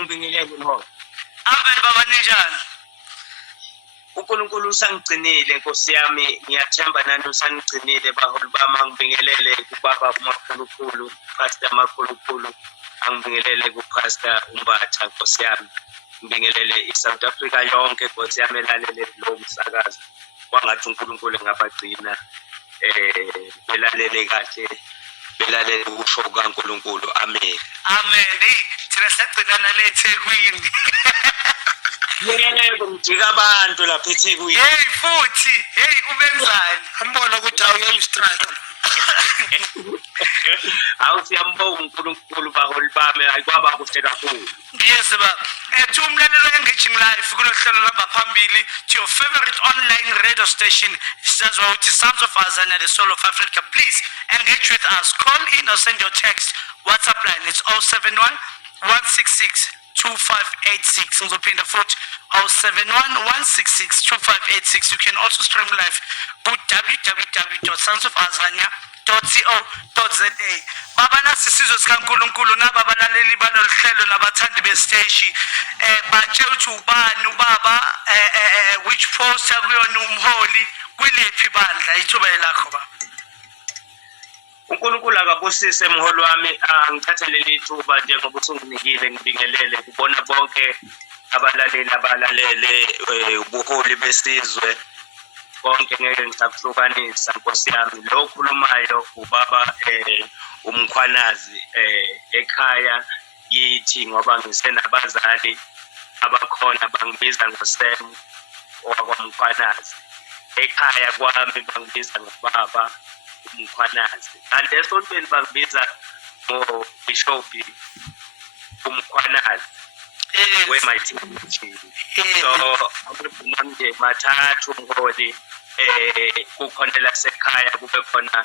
ngibingelele mholo. Amen baba ninjani? uNkulunkulu usangigcinile Nkosi yami, ngiyathemba nani usangigcinile baholi bami, angibingelele kubaba uMakhulukhulu, Pastor Makhulukhulu, angibingelele kuPastor Umbatha Nkosi yami, ngibingelele iSouth Africa yonke Nkosi yami elalele lo msakazo. Kwangathi uNkulunkulu engabagcina belalele kahle, belalele ukusho kukaNkulunkulu. Amen. Amen. Hey, thina sagcinana le eThekwini. Yebo ngijika abantu lapha eThekwini. Hey futhi, hey ubenzani? Ambona ukuthi awuye strike. Awusiyambonga uNkulunkulu baholi bami, ayikwaba kuhle kakhulu. Yes baba. Umlalelo engaging live kulohlelo lamba phambili to your favorite online radio station. Says what Sons of Azania, the Soul of Africa. Please engage with us. Call in or send your text. WhatsApp line it's 071 166 2586. Ngizophinda futhi 071 166 2586. You can also stream live to www.sonsofazania.co.za. Baba nasi sizwe sikaNkulunkulu nababalaleli balolu hlelo nabathandi besiteshi batshela ukuthi ubani ubaba which post yakuyona umholi kwiliphi bandla ithuba lakho baba. uNkulunkulu akabusise mholi wami, angithathe leli thuba njengoba usunginikile ngibingelele kubona bonke abalaleli abalalele ubuholi besizwe konke, ngeke ngisakuhlukanisa Nkosi yami. Lo okhulumayo ubaba uMkhwanazi ekhaya yithi, ngoba ngisenabazali abakhona bangibiza ngoSem wakwaMkhwanazi. Ekhaya kwami bangibiza ngobaba uMkhwanazi, kanti esontweni bangibiza ngoBishop uMkhwanazi we-Mighty Church. So manje mathathu umholi, kukhona lasekhaya, kube khona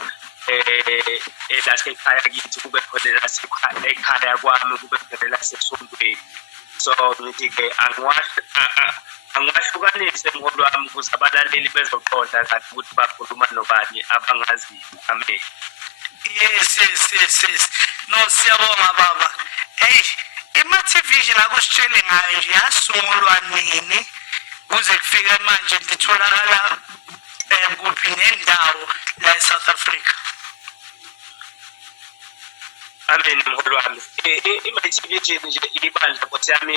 lasekhaya kithi, kube khona lasekhaya kwami, kube khona lasesontweni. So ngithi-ke angiwahlukanise mholi wami ukuze abalaleli bezoqonda kahle ukuthi bakhuluma nobani abangaziyo. Amen. Yes. No siyabonga baba. Hey, iMultivision akusitshele ngayo nje yasungulwa nini kuze kufike manje litholakala kuphi nendawo la eSouth Africa? Amen mholi wami. iMultivision nje ibandla Nkosi yami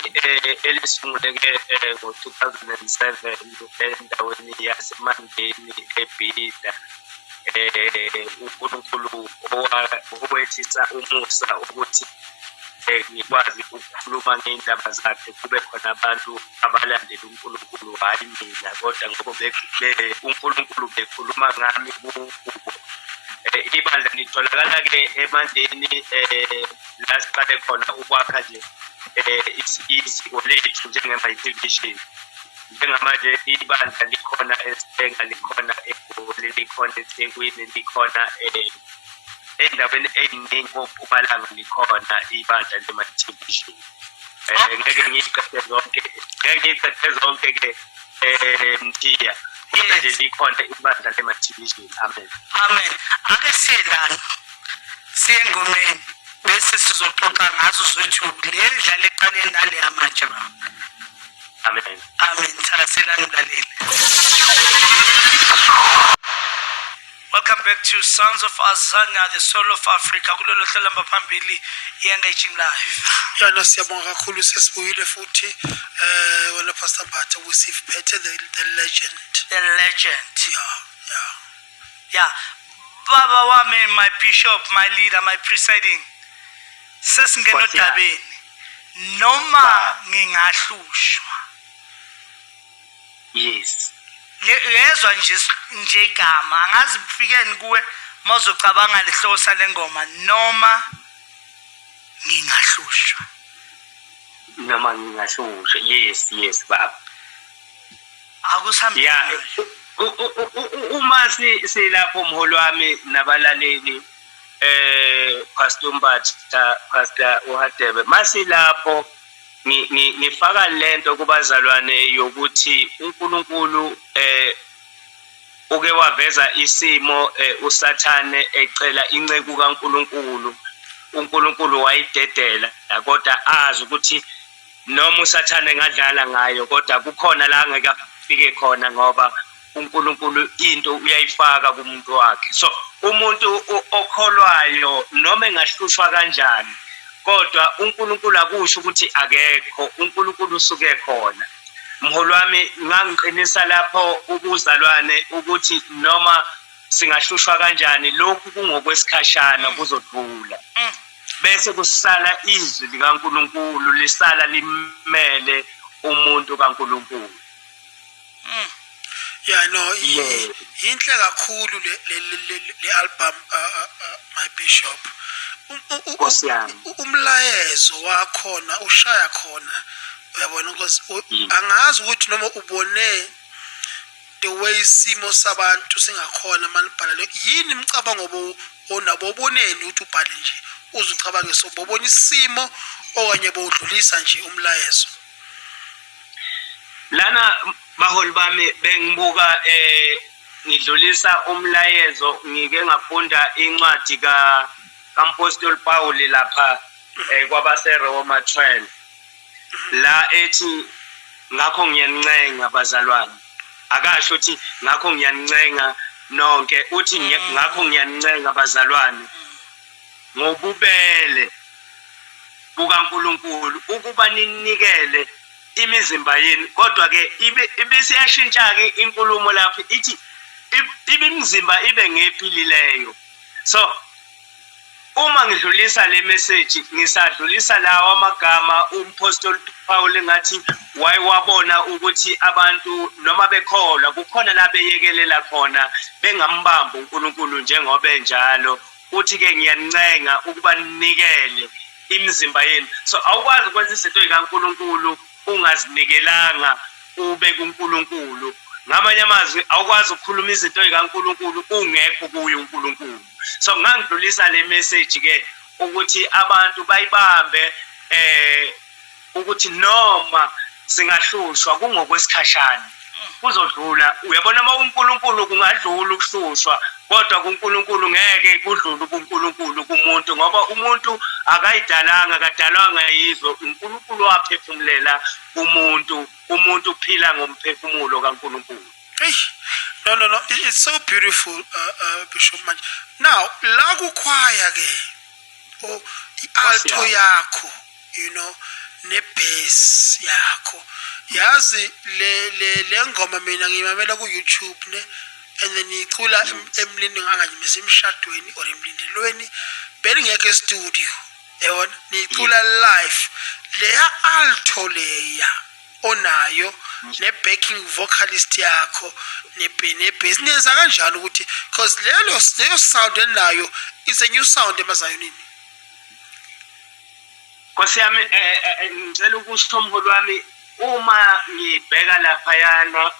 elisunguleke ngo-2007 endaweni yaseMandeni eBhida. uNkulunkulu owethisa umusa ukuthi ngikwazi ukukhuluma ngendaba zakhe, kube khona abantu abalandela uNkulunkulu, hayi mina, kodwa ngoba uNkulunkulu bekhuluma ngami kubo. Ibandla litholakala-ke eMandeni, la siqale khona ukwakha nje iziko lethu njenge-Multivision. Njengamanje ibandla likhona eStenga, likhona eGoli, likhona eThekwini, likhona endaweni eyiningi koMpumalanga, likhona ibandla le-Multivision. Ngeke ngiyicede zonke-ke Mthiya, kodwa nje likhona ibandla le-Multivision. Amen. Amen. Ake siyelana siyengomeni bese sizoxoxa ngazo zoTube le dlala eqaleni nale yamanje baba. Amen. Amen. Thakaselani mlaleli. Welcome back to Sons of Azania, the Soul of Africa. Kulolo hlelo phambili i-Engaging Live. Yana siyabonga kakhulu sesibuyile futhi wena Pastor Batha usiphethe the legend. The legend. Yeah. Baba wami, my bishop, my leader, my presiding. Sesingena odabeni. Noma ngingahlushwa. Yes. Yezwa nje igama angazi kufikeni kuwe mawuzocabanga lehlosa lengoma noma ngingahlushwa. Noma ngingahlushwa. Yes baba. Akusambi. Yeah. Uma silapho mholi wami nabalaleli Pastor Umbatha, Pastor uHadebe, masilapho ngifaka lento kubazalwane yokuthi uNkulunkulu uke waveza isimo uSathane ecela inceku kaNkulunkulu, uNkulunkulu wayidedela, kodwa azi ukuthi noma usathane ngadlala ngayo kodwa kukhona la angeke afike khona ngoba uNkulunkulu into uyayifaka kumuntu wakhe. So umuntu okholwayo noma engahlushwa kanjani kodwa uNkulunkulu akusho ukuthi akekho, uNkulunkulu usuke khona. Mholi wami ngangiqinisa lapho ubuzalwane ukuthi noma singahlushwa kanjani lokhu kungokwesikhashana kuzodlula. Bese kusala izwi likaNkulunkulu lisala limele umuntu kaNkulunkulu. Yeah, no, yinhle kakhulu le album my bishop. Umlayezo wakhona ushaya khona uyabona because angazi ukuthi noma ubone the way isimo sabantu singakhona manibhala le yini imicabango onabo boneni ukuthi ubhale nje uzucabange so bobona isimo okanye bowudlulisa nje umlayezo lana baholi bami bengibuka ngidlulisa umlayezo ngike ngafunda incwadi kaMpostoli Paul lapha kwabaseRoma 12 la ethi ngakho ngiyancenga bazalwane akasho uthi ngakho ngiyancenga nonke uthi ngakho ngiyancenga bazalwane ngobubele bukaNkulunkulu ukuba ninikele imizimba yenu kodwa ke ibisiyashintsha ke inkulumo lapho ithi imizimba ibe ngephilileyo. So uma ngidlulisa le message ngisadlulisa lawa amagama uMpostoli Paul ngathi wayewabona ukuthi abantu noma bekholwa kukhona la beyekelela khona bengambamba uNkulunkulu njengoba enjalo uthi ke ngiyancenga ukuba ninikele imizimba yenu. So awukwazi ukwenza izinto zikaNkulunkulu ungazinikelanga ube kuNkulunkulu. Ngamanye amazwi awukwazi ukukhuluma izinto zikaNkulunkulu ungekho kuye uNkulunkulu. So ngangidlulisa le message ke ukuthi abantu bayibambe ukuthi noma singahlushwa kungokwesikhashana kuzodlula. Uyabona uma uNkulunkulu kungadlula ukuhlushwa kodwa kuNkulunkulu ngeke kudlule kuNkulunkulu kumuntu ngoba umuntu akayidalanga kadalwanga yizo uNkulunkulu waphefumulela umuntu uphila ngomphefumulo kaNkulunkulu. No, it's so beautiful Bishop manje. Now la kukhwaya ke i-alto yakho you know ne bass yakho yazi le ngoma mina ngimamela ku YouTube ne and then icula emlindini nganganyimisa emshadweni or emlindelweni belingeke studio yabona nicula live leya alto leya onayo ne backing vocalist yakho ne bass nenza kanjani ukuthi because leyo sound enayo is a new sound emazayonini. Nkosi yami ngicela ukusho umholi wami uma ngibheka laphayana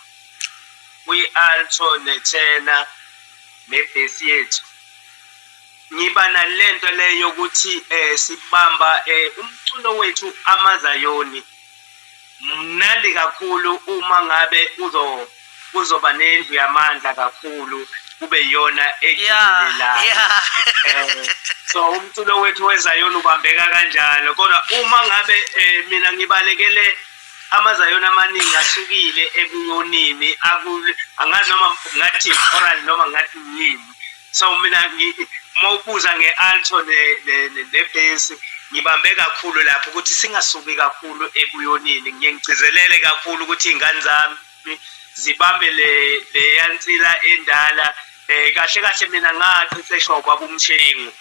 kwi-alto nethena ne-bass yethu ngiba nalento leyo yokuthi sibamba umculo wethu amazayoni mnandi kakhulu uma ngabe uzoba nendlu yamandla kakhulu kube yona ejilelayo. So umculo wethu wezayoni ubambeka kanjalo kodwa uma ngabe mina ngibalekele amazayoni amaningi asukile ebuyonini angazi noma ngathi oral noma ngathi yini. So mina mawubuza ngealto ne-bass ngibambe kakhulu lapho ukuthi singasuki kakhulu ebuyonini ngiyengcizelele kakhulu ukuthi ingane zami zibambe le yansila endala kahle mina ngaqeqeshwa kwabumshengu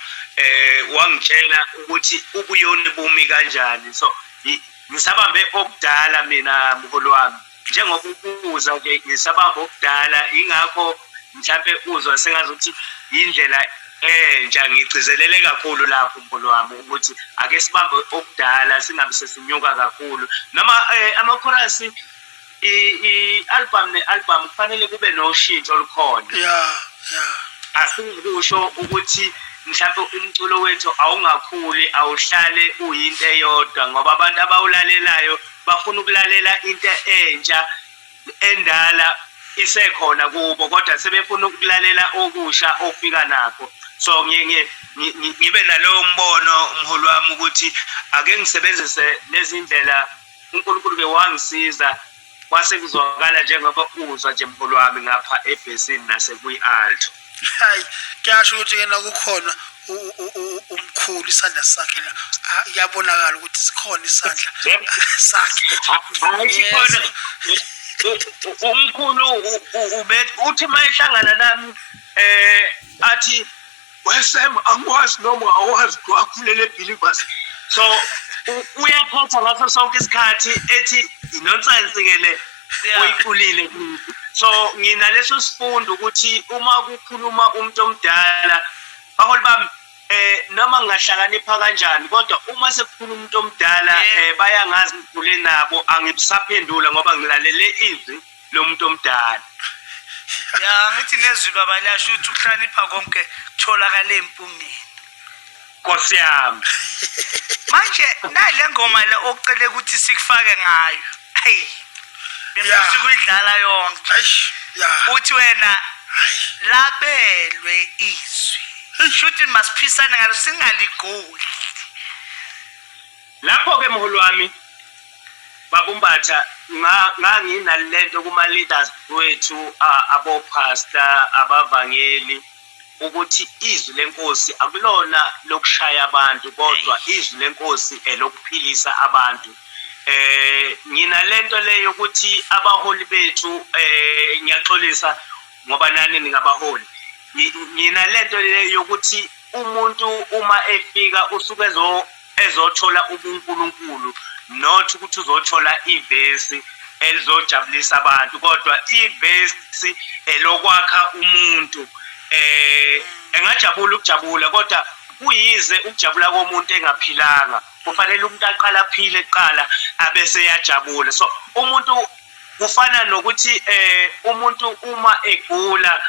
wangitshela ukuthi ubuyoni bumi kanjani. So ngisabambe okudala mina mholi wami njengoba ubuza ke ngisabambe okudala ingakho mhlambe uzwa sengazuthi indlela entsha ngigcizelele kakhulu lapho mholi wami ukuthi ake sibambe okudala singabe sesinyuka kakhulu noma ama-chorus i-album ne-album kufanele kube noshintsho olukhona. Asikusho ukuthi mhlawumbe umculo wethu awungakhuli awuhlale uyinto eyodwa ngoba abantu abawulalelayo bafuna ukulalela into entsha endala isekhona kubo kodwa sebefuna ukulalela okusha ofika nakho. So ngibe nalowo mbono mholi wami ukuthi ake ngisebenzise lezi ndlela uNkulunkulu ke wangisiza kwase kuzwakala njengoba uzwa nje mholo wami ngapha ebhesini nasekwi-alto. hayi kuyasho ukuthi yena kukhona umkhulu isandla sakhe la iyabonakala ukuthi sikhona isandla sakhe Hayi sikhona umkhulu uthi mayehlangana nami athi wesem angikwazi noma awazi kwakhulele believers so uyaphatha ngaso sonke isikhathi ethi inonsense ke le uyikhulile so ngina leso sifundo ukuthi uma kukhuluma umuntu omdala baholi bami noma ngingahlakanipha kanjani kodwa uma sekukhuluma umuntu omdala bayangazi ngikule nabo angibusaphendula ngoba ngilalele izwi lomuntu omdala. Ya ngithi nezwi baba lasho ukuthi ukuhlanipha konke kutholakala empumeni. Nkosi yami. Manje nale ngoma le ocela ukuthi sikufake ngayo. Hey. Bemfisa ukuyidlala yonke. eish ya Uthi wena labelwe izwi. Shuthi masiphisane ngalo singaligoli. Lapho ke mholo wami babumbatha nganginalento kuma leaders wethu abo pastor abavangeli ukuthi izwi lenkosi akulona lokushaya abantu kodwa izwi lenkosi elokuphilisa abantu. Nginalento leyo ukuthi abaholi bethu ngiyaxolisa ngoba nani ningabaholi. Nginalento leyo yokuthi umuntu uma efika usuke ezothola uNkulunkulu not ukuthi uzothola ivesi elizojabulisa abantu kodwa ivesi elokwakha umuntu. Engajabula ukujabula kodwa kuyize ukujabula komuntu engaphilanga kufanele umuntu aqala aphile eqala abese yajabula. So umuntu kufana nokuthi umuntu uma egula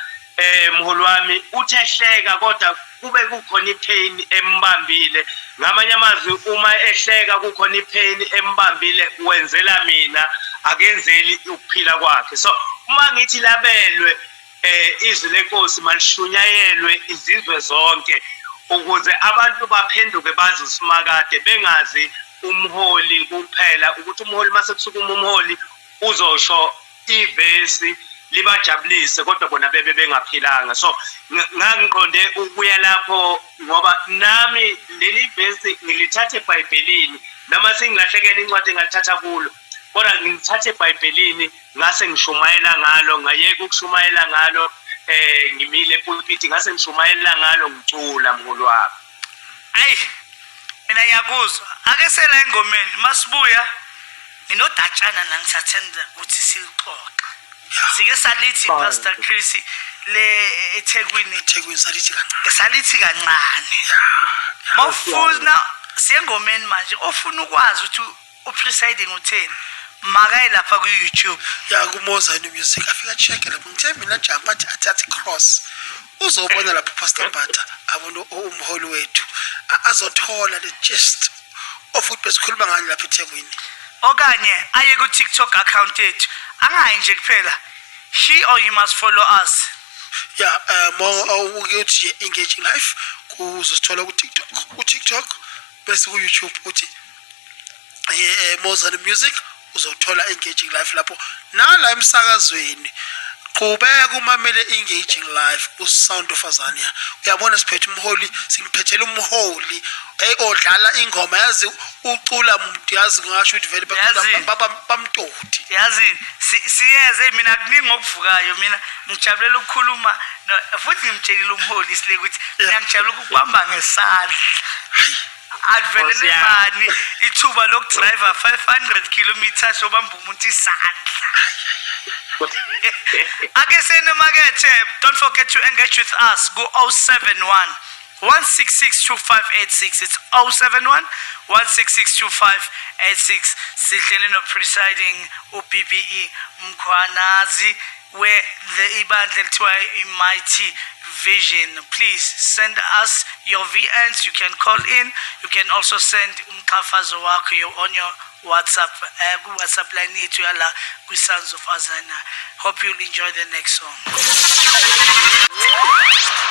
mholo wami uthehleka kodwa kube kukhona ipain embambile. Ngamanye amazwi uma ehleka kukhona ipain embambile wenzela mina akenzeli ukuphila kwakhe. So uma ngithi labelwe izwi lenkosi malishunyayelwe izizwe zonke ukuze abantu baphenduke bazi usimakade bengazi umholi kuphela ukuthi umholi mase kusukuma umholi uzosho ivesi libajabulise kodwa bona bebe bengaphilanga. So ngangiqonde ukuya lapho ngoba nami leli vesi ngilithathe eBhayibhelini noma sengilahlekela incwadi ngalithatha kulo kodwa ngilithathe eBhayibhelini ngase ngishumayela ngalo ngayeka ukushumayela ngalo ngimile epulpit ngase ngishumayela ngalo ngicula mholo wami. Hey mina yakuzwa ake sela engomeni masibuya nginodatshana nangisathenda ukuthi silixoxa. Sike salithi Pastor Chris le eThekwini salithi kancane. Mawufuna siyengomeni manje ofuna ukwazi ukuthi upresiding utheni makayi lapha ku YouTube ya kuMozani Music afika check lapho ngithe mina jump athi cross uzobona lapho Pastor Bata abona umholi wethu azothola the gist of ukuthi besikhuluma ngani lapha eThekwini. okanye aye ku TikTok account yethu angayi nje kuphela she or you must follow us. Yeah, ukuthi engaging live kuzosithola ku TikTok bese ku YouTube uthi Mozani Music uzothola engaging live lapho nala emsakazweni qhubeka umamele engaging live ku Sound of Azania. Uyabona siphethe umholi singiphethele umholi odlala ingoma yazi ucula umuntu yazi ngasho ukuthi vele bamtoti yazi siyeze mina kuningi okuvukayo mina ngijabulela ukukhuluma futhi ngimtshelile umholi isile ukuthi mina ngijabulela ukubamba ngesandla advelele bani ithuba lokudriver 500 kilometers obamba umuntu isandla. Ake sene makethe don't forget to engage with us go 071 1662586 it's 071 1662586 sihleli no presiding uBBE Mkhwanazi where the ibandla lithiwa Mighty Vision. Please send us your VNs. You can call in. You can also send umqhafazo wakho on your WhatsApp line yethu yala ku Sons of Azania. Hope you'll enjoy the next song.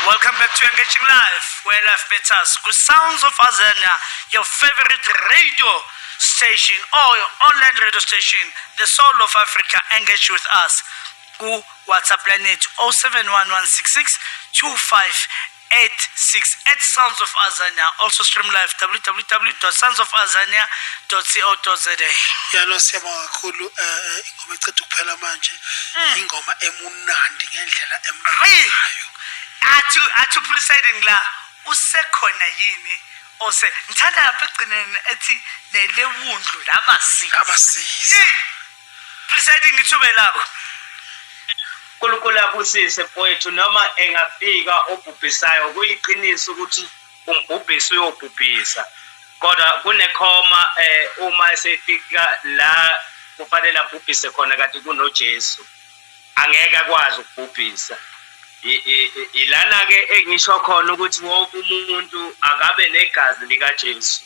Welcome back to Engaging Live, where life betters. Good Sounds of Azania, your favorite radio station or your online radio station, the Soul of Africa, engage with us. Ku WhatsApp line yethu 071166 2586 at Sounds of Azania. Also stream live www.soundsofazania.co.za. Ya no siyabonga kakhulu ingoma ecede ukuphela manje ingoma emunandi ngendlela emangayo. Athi presiding la usekhona yini ose ngithanda lapha egcineni ethi nelewundlu labasisi. Abasisi. Presiding ithuba lakho. uNkulunkulu abusise mfowethu noma engafika obhubhisayo kuyiqiniso ukuthi umbhubhisi uyobhubhisa kodwa kunekhoma uma esefika la kufanele abhubhise khona kanti kunoJesu angeke akwazi ukubhubhisa ilana ke engisho khona ukuthi wonke umuntu akabe negazi likaJesu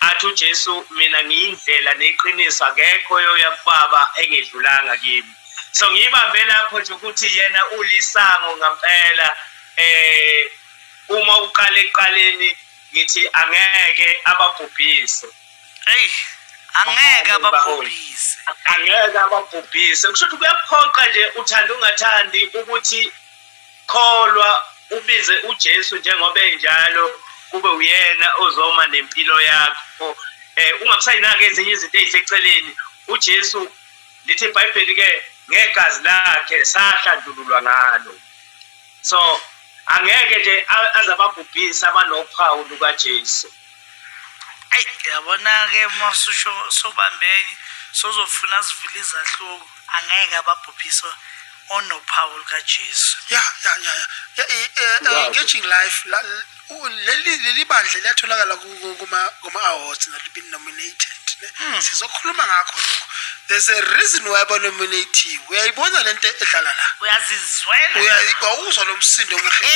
athi uJesu mina ngiyindlela neqiniso akekho yoya kubaba engedlulanga kimi. So ngibambe lapho nje ukuthi yena ulisango ngampela uma uqale eqaleni ngithi angeke ababhubhise. Angeke ababhubhise. Angeke ababhubhise. Kusho ukuthi kuyaphoqa nje uthanda ungathandi ukuthi kholwa ubize uJesu njengoba enjalo kube uyena ozoma nempilo yakho. Ungakusayinaka ezinye izinto eziseceleni. uJesu lithi iBhayibheli ke ngegazi lakhe sahlandululwa ngalo. So angeke nje azababhubhisa abanophawu lukaJesu. Yabona ke masusho sobambeni sozofuna sivile izahluko angeke ababhubhisa onophawu lukaJesu. Engaging life leli bandla liyatholakala kuma awards nalibini nominated. Sizokhuluma ngakho lokho. There's a reason why ba nominated. Uyayibona lento edlala la. Uyazizwela. Uyawuzwa lo msindo omuhle.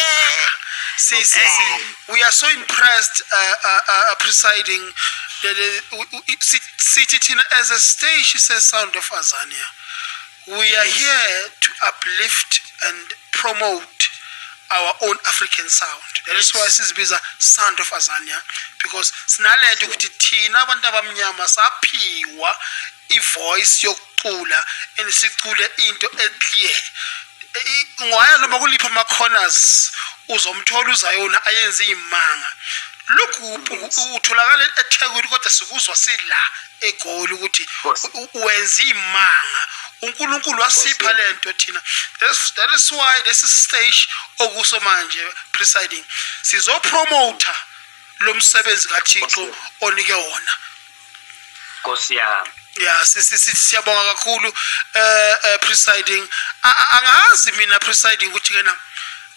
We are so impressed presiding City as a stage, she says Sound of Azania. We are here to uplift and promote our own African sound. That is why sizibiza Sound of Azania, because sinalento ukuthi thina abantu abamnyama saphiwa ivoice yokucula enisicule into eclear. Ngoya noma kulipha ama corners uzomthola uzayona ayenza imanga. Lokhu utholakala eThekwini kodwa sikuzwa sila eGoli ukuthi wenza imanga. uNkulunkulu wasipha lento thina. That is why this is stage okuso manje presiding sizo promoter lo msebenzi kaThixo onike wona. Nkosi yami. Yeah, siyabonga kakhulu presiding. Angazi mina presiding ukuthi kena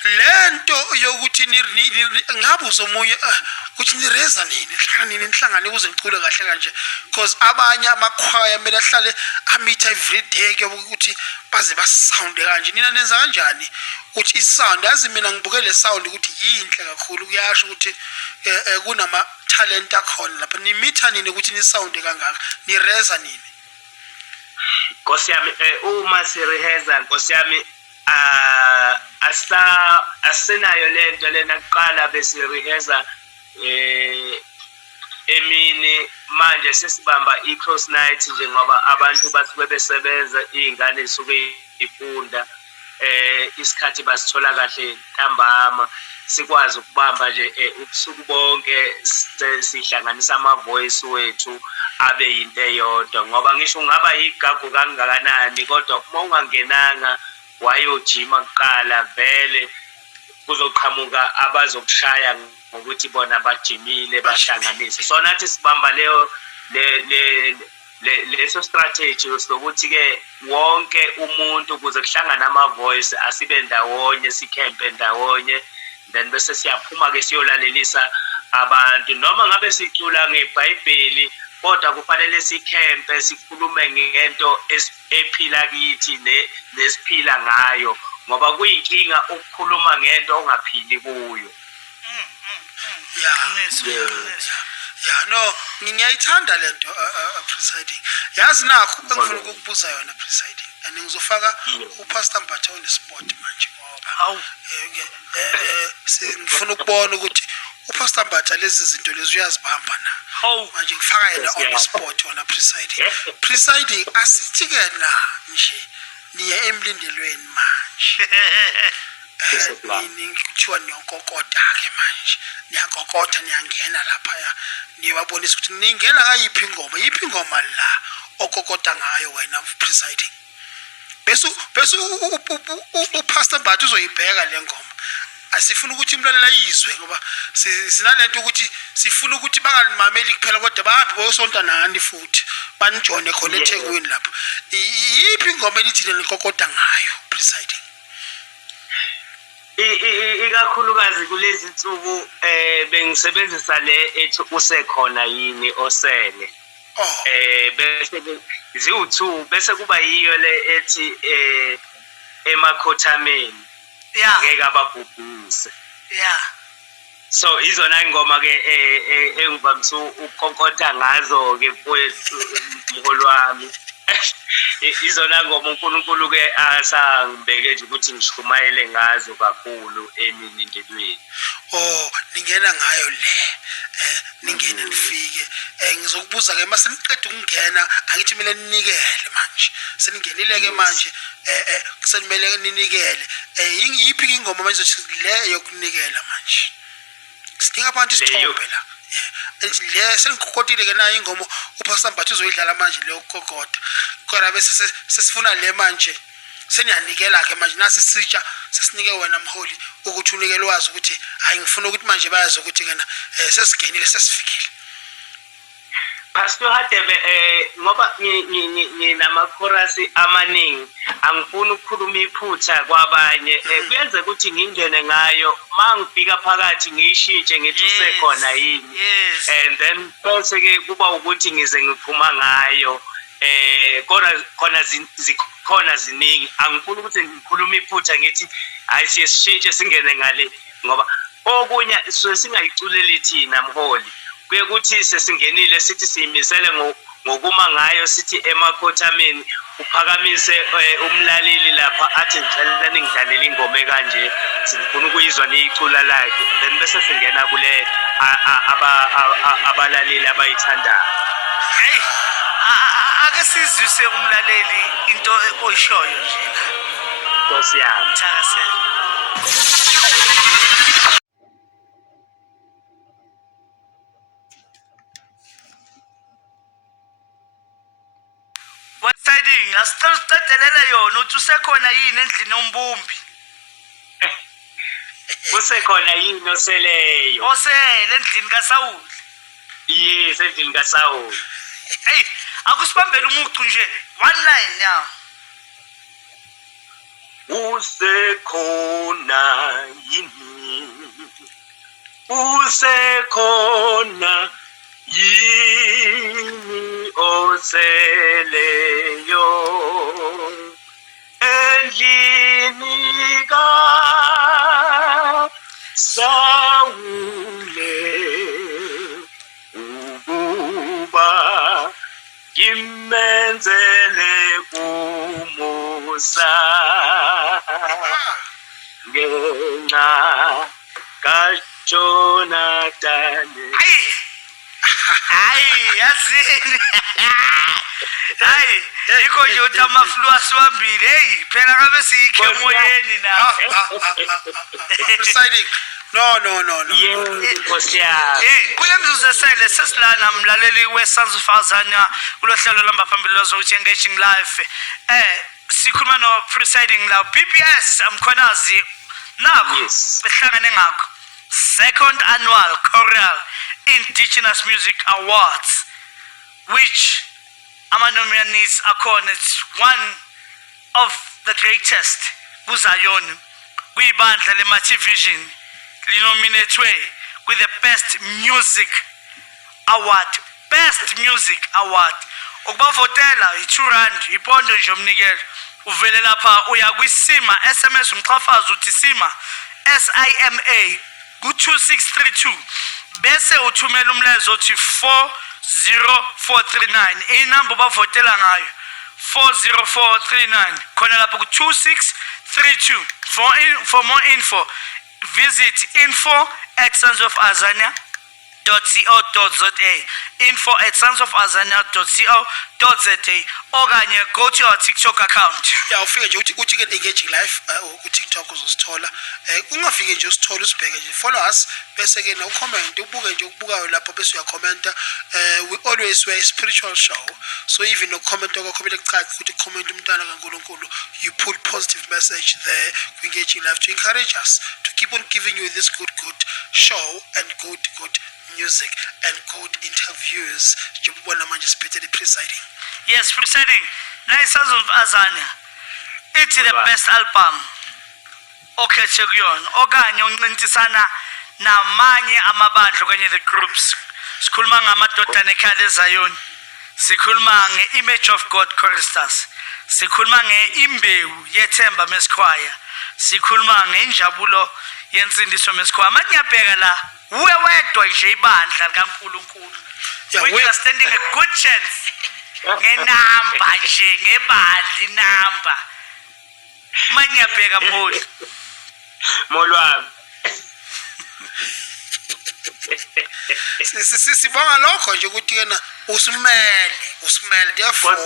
lento yokuthi ngabuzo omunye ukuthi nireza nini nihlangane ukuze ngicule kahle kanje, because abanye amakhwaya mele ahlale amitha every day ke ukuthi baze basound kanje. Nina nenza kanjani ukuthi isound? Yazi mina ngibuke le sound ukuthi yinhle kakhulu, kuyasho ukuthi kunama talent akhona lapha. Nimitha nini ukuthi ni sound kangaka, nireza nini? Nkosi yami uma sireheza nkosi yami asinayo lento lena kuqala besireheza emini manje sesibamba i-cross night njengoba abantu basuke besebenza, izingane zisuke ifunda isikhathi basithola kahle ntambama sikwazi ukubamba nje ubusuku bonke sihlanganisa ama voice wethu abe yinto eyodwa, ngoba ngisho ungaba yigagu kangakanani kodwa uma ungangenanga wayojima kuqala vele kuzoqhamuka abazokushaya ngokuthi bona bajimile bahlanganise. So nathi sibamba leso strategy sokuthi ke wonke umuntu kuze kuhlangana ama voice asibe ndawonye, sikhempe ndawonye, then bese siyaphuma ke siyolalelisa abantu noma ngabe sicula ngeBhayibheli kodwa kufanele sikhempe sikhulume ngento ephila kithi nesiphila ngayo, ngoba kuyinkinga ukukhuluma ngento ongaphili kuyo. Yeah, no, ngiyayithanda lento presiding. Yazi nakho engifuna ukukubuza yona presiding, and ngizofaka uPastor Mbatha on the spot manje ngoba ngifuna ukubona ukuthi uPastor Mbatha lezi zinto lezi uyazibamba na. Oh. manje ngifaka yena Yes, on the yeah. spot wona presiding asithi-ke na nje niye emlindelweni manje Yes, of love. kuthiwa niyokokota-ke manje niyakokotha niyangena laphaya niyababonisa ukuthi ningena ngayiphi ingoma la okokota ngayo wena presiding bese upastor Mbatha uzoyibheka le ngoma asifuna ukuthi imlalela yizwe ngoba sinalento ukuthi sifuna ukuthi bangalimameli kuphela kodwa bahambe boyosonta nani futhi banijone khona eThekwini lapho yiphi ingoma elithi nikokota ngayo presiding ikakhulukazi kulezi insuku bengisebenzisa le ethi usekhona yini osele bese ziwu2 bese kuba yiyo le ethi emakhothameni ngeke ababhubhise so izona ingoma ke engivamisa ukukonkotha ngazo ke mfowethu mholo wami izona ngoma uNkulunkulu ke asangibeke nje ukuthi ngishumayele ngazo kakhulu eminindelweni ningena ngayo le ningena nifike ngizokubuza ke mase niqeda ukungena akithi mina ninikele manje seningenile ke manje kusenimele ninikele yiphi ingoma manje le yokunikela manje sidinga abantu isithombe la le senikokotile ke nayo ingoma upastor Mbatha uzoyidlala manje le ukukokota kodwa bese sesifuna le manje seniyanikela ke manje nasi sitsha sesinike wena mholi ukuthi unikele wazi ukuthi hayi ngifuna ukuthi manje bayazi ukuthi kena sesigenile sesifikile Pastor Hadebe ngoba nginama chorus amaningi angifuni ukukhuluma iphutha kwabanye kuyenze ukuthi ngingene ngayo mangifika phakathi ngiyishintshe ngithi usekhona yini and then bese ke kuba ukuthi ngize ngiphuma ngayo khona zikhona ziningi angifuni ukuthi ngikhuluma iphutha ngithi hayi siyeshintshe singene ngale ngoba okunye singayiculeli thina mholi kuye kuthi sesingenile sithi siyimisele ngokuma ngayo sithi emakhothameni uphakamise umlaleli lapha athi ngicela ningidlalele ingoma ekanje sifuna ukuyizwa niyicula lakhe then bese singena kule abalaleli abayithandayo hey ake sizwise umlaleli into oyishoyo nje Nkosi yami thakasela Websiding asiqedelele yona uthi usekhona yini endlini ombumbi usekhona yini oseleyo osele endlini kaSawuli yes endlini kaSawuli hey akusibambele umucu nje one line now usekhona yini usekhona yini oseleyo endlini kaSawule ukuba ngimenzele umusa ngenxa kaJonathan hayi yazini hayi iko nje uthi amaflu asiwambile hey phela ngabe siyikhe emoyeni na presiding no Nkosi yami kule mzuzu esele sesilana mlaleli we-Sons of Azania kulohlelo lamba phambili lozokuthi engaging live sikhuluma no presiding la BBS amkhonazi nakho behlangane ngakho second annual choral Indigenous Music Awards which ama-nominees akhona it's one of the greatest kuZion kuyibandla le-Multivision linominatwe with the best music award ukubavotela i2 ipondo nje umnikelo uvele lapha uya kwisima SMS umxhafazi uthi sima SIMA ku2632 bese uthumela umlayezo othi 40439 inamba bavotela ngayo 40439 khona lapha ku2632 for more info visit info@sonsofazania info@sonsofazania.co.za okanye go to our TikTok account. Ya ufike nje uthi ke engaging live ku TikTok uzosithola. Ungafike nje usithola usibheke nje. Follow us bese ke na ucomment ubuke nje ukubukayo lapho bese uyakhomenta. We always we're a spiritual show. So even no comment comment ekuchaza ukuthi comment umntana kaNkulunkulu, you put positive message there ku engaging live to encourage us to keep on giving you this good show and good music and good interviews. Jobona manje siphethe presiding. Yes, presiding. Nice of Azania. It's the best album. Okay, Chegyon. Okanye uncintisana namanye amabandla okanye the groups. Sikhuluma ngamadodana ekhaya eZion. Sikhuluma nge-Image of God Choristers. Sikhuluma nge-Imbewu yethemba Meskhwaya. Sikhuluma ngenjabulo yensindiso Meskhwaya. Amanyabheka la uwe wedwa nje ibandla kaNkulunkulu. We are standing a good chance. Ngenamba nje ngebandla inamba. Manyabheka moli. Molwami. Sibonga lokho nje ukuthi kena usimele therefore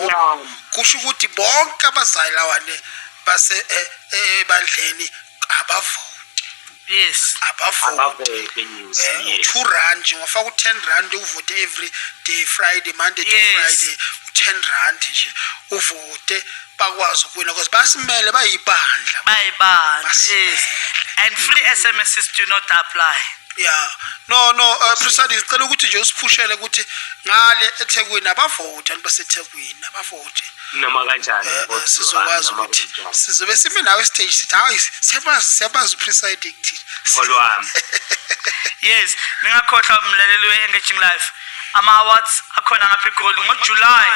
kusho ukuthi bonke abazali lawane base ebandleni abavote. Yes, abavote. 2 rand nje ngofaka u10 rand uvote every day, Friday, Monday to Friday, u10 rand nje uvote bakwazi ukuwina because basimele bayibandla. Yes. And free SMSs do not apply. Yeah. No, presiding sicela ukuthi nje usiphushele ukuthi ngale eThekwini abavote baseThekwini abavote. Noma kanjani sizokwazi ukuthi sizobe sime nawe stage sithi hayi siyabazi presiding thina. Molwami. Yes, ningakhohlwa umlaleli we-Engaging Life. Ama-awards akhona ngapha eGoli ngoJuly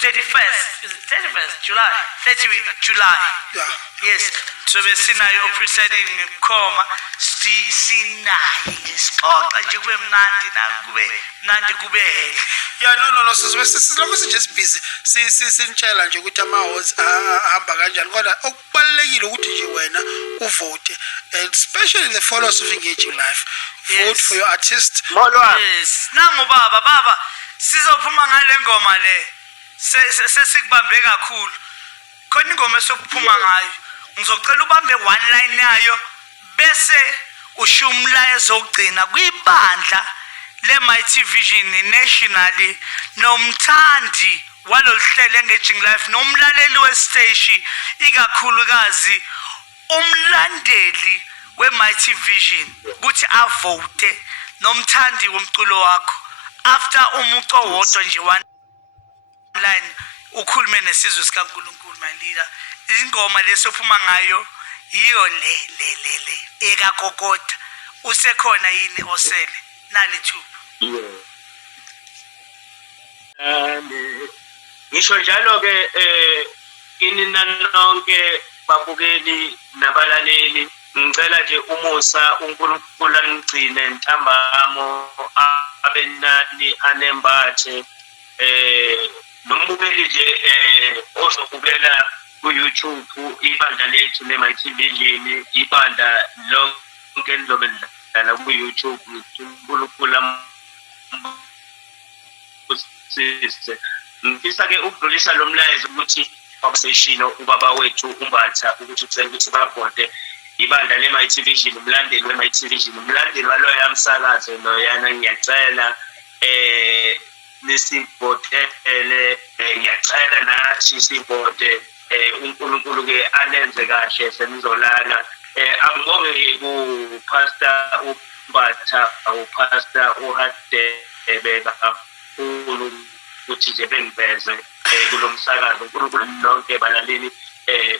31st. Is it 31st? July. 30 July. Yeah. Yes. So besinayo presiding khoma sinayo isixoxa nje kube mnandi kube. Yeah, no, sizobe just busy. Sinitshela nje ukuthi ama-awards ahamba kanjani kodwa okubalekile ukuthi nje wena uvote, especially the followers of Engaging Life. Vote for your artist. Yes. Nangu baba sizophuma ngale ngoma le. Sesikubambe kakhulu. Khona ingoma esokuphuma ngayo. Ngizocela ubambe one line yayo bese usho umlayezo ogcina kwibandla leMighty Vision nationally nomthandi waloluhlelo Engaging Life nomlaleli westation ikakhulukazi umlandeli weMighty Vision ukuthi avote nomthandi womculo wakho after umuco wodwa nje one line ukhulume nesizwe sikaNkulunkulu my leader. Ingoma lesophuma ngayo yiyo le ekakokota. Usekhona yini osele nalithuba? Ngisho njalo ke ini nanonke babukeli nabalaleli ngicela nje umusa uNkulunkulu angigcine ntambamo abenani anembathe nombukeli nje ozobukela ku-YouTube ibandla lethu leMighty Vision ibandla lonke lizobe lidlala ku-YouTube uNkulunkulu usise. Ngifisa ke ukudlulisa lo mlayezo ukuthi babaseshilo ubaba wethu uMbatha ukuthi ucela ukuthi babhode ibandla leMighty Vision, umlandeli weMighty Vision, umlandeli waloyo yamsakazo noyana ngiyacela nisibhotele ngiyacela nathi sibhode uNkulunkulu ke anenze kahle senizolana. Angibonge kuPastor uMbatha uPastor uHadebe kakhulu ukuthi nje bengiveze kulomsakazo. uNkulunkulu nonke balaleli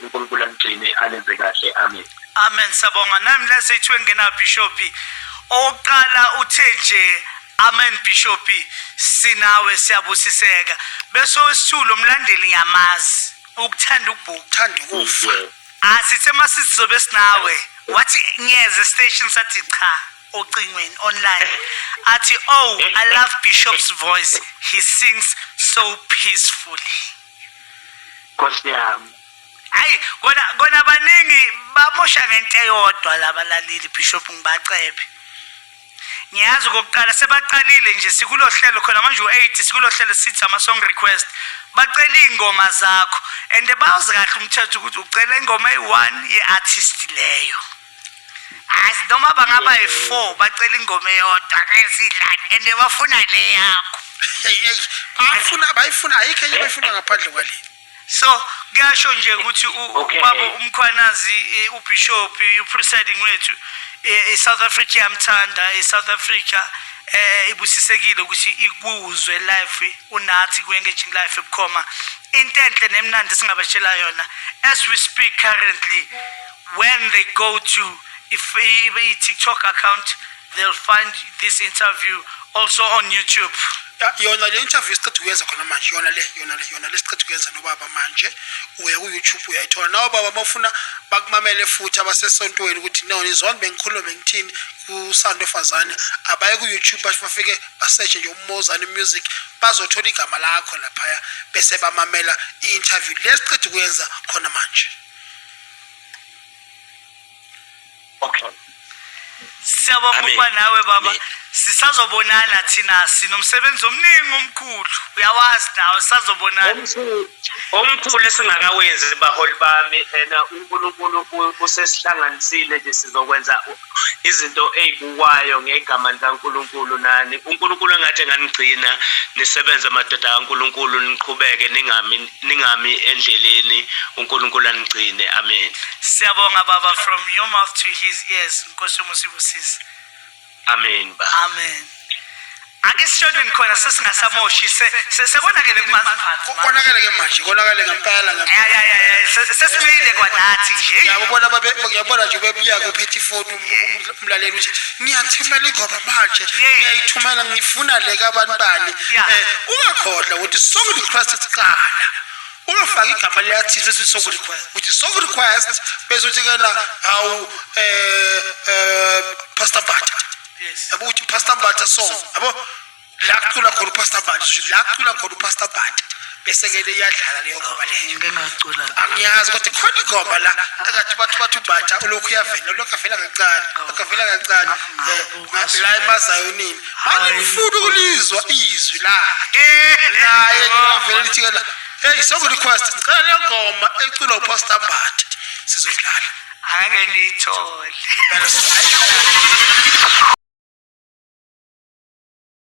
uNkulunkulu angigcine anenze kahle. Amen. Amen. Sabonga nami lasethwe ngena Bishop oqala uthe nje amen Bishop sinawe siyabusiseka bese wesithulo umlandeli yamazi ukuthanda ukufa. Asithe masizobe sinawe wathi ngiyeze station sathi cha ocingweni online athi oh I love Bishop's voice, he sings so peacefully. Nkosi yami. hayi kona baningi bamosha ngento eyodwa labalaleli Bishop ngibacebe ngiyazi kokuqala sebaqalile nje sikulo hlelo khona manje u8 sikulo hlelo sithi ama song request bacela ingoma zakho and bawazi kahle umthetho ukuthi ucela ingoma eyi1 yeartist leyo noma bangaba yi4 bacela ingoma eyodwa ngesidlani and bafuna le yakho bayifuna ayikho enye bayifuna ngaphandle kwale so kuyasho nje ukuthi ubaba umkhwanazi uBishop upresiding wethu eSouth Africa yamthanda eSouth Africa ibusisekile ukuthi ikuzwe live unathi ku-engaging life ebukhoma into enhle nemnandi singabashela yona as we speak currently when they go to a TikTok account they'll find this interview also on YouTube. Yona le interview siqedwe kuyenza khona manje yona le siqedwe kuyenza nobaba manje uya ku YouTube uyayithola nawo baba bafuna bakumamele futhi abasesontweni ukuthi no nizona bengikhulume ngithini ku Sando Fazane abaye ku YouTube bafike basearch nje uMozane music bazothola igama lakho lapha bese bamamela i-interview lesiqedwe kuyenza khona manje. Okay. Siyabonga nawe baba sisazobonana thina sinomsebenzi omningi omkhulu uyawazi nawe sisazobonana omkhulu esingakawenzi baholi bami uNkulunkulu usesihlanganisile nje sizokwenza izinto ezibukwayo ngegama likaNkulunkulu nani uNkulunkulu engathi nganigcina nisebenze madoda kaNkulunkulu niqhubeke ningami endleleni uNkulunkulu anigcine amen. Siyabonga baba from your mouth to his ears Nkosi umusibusisi. Amen ba. Amen. Ake sishoneni khona sesingasamoshi sebonakele kumanzi phansi. Konakele ke manje konakele ngempela ngempela. Sesimile kwanathi nje. Ngiyabona nje bebuya kuphethe ifoni umlaleli uthi ngiyathemela ingoma manje ngiyayithumela ngifuna le kabantu bani ungakhohlwa ukuthi song request siqala ungafaka igama leyathi bese song request uthi song request bese uthi kana awu Pastor Bata. Yes. Yabo uthi Pastor Bata song yabo la kucula khona uPastor Bata la kucula khona uPastor Bata bese ke iyadlala leyo ngoba leyo ngingacula angiyazi ukuthi khona igoma la akathi bathu Bata olokhu uyavela lokavela kancane la eMazayonini angifuni ukulizwa izwi la naye ngavela lithi la hey song request cela le ngoma ecula uPastor Bata sizodlala angeke niyithole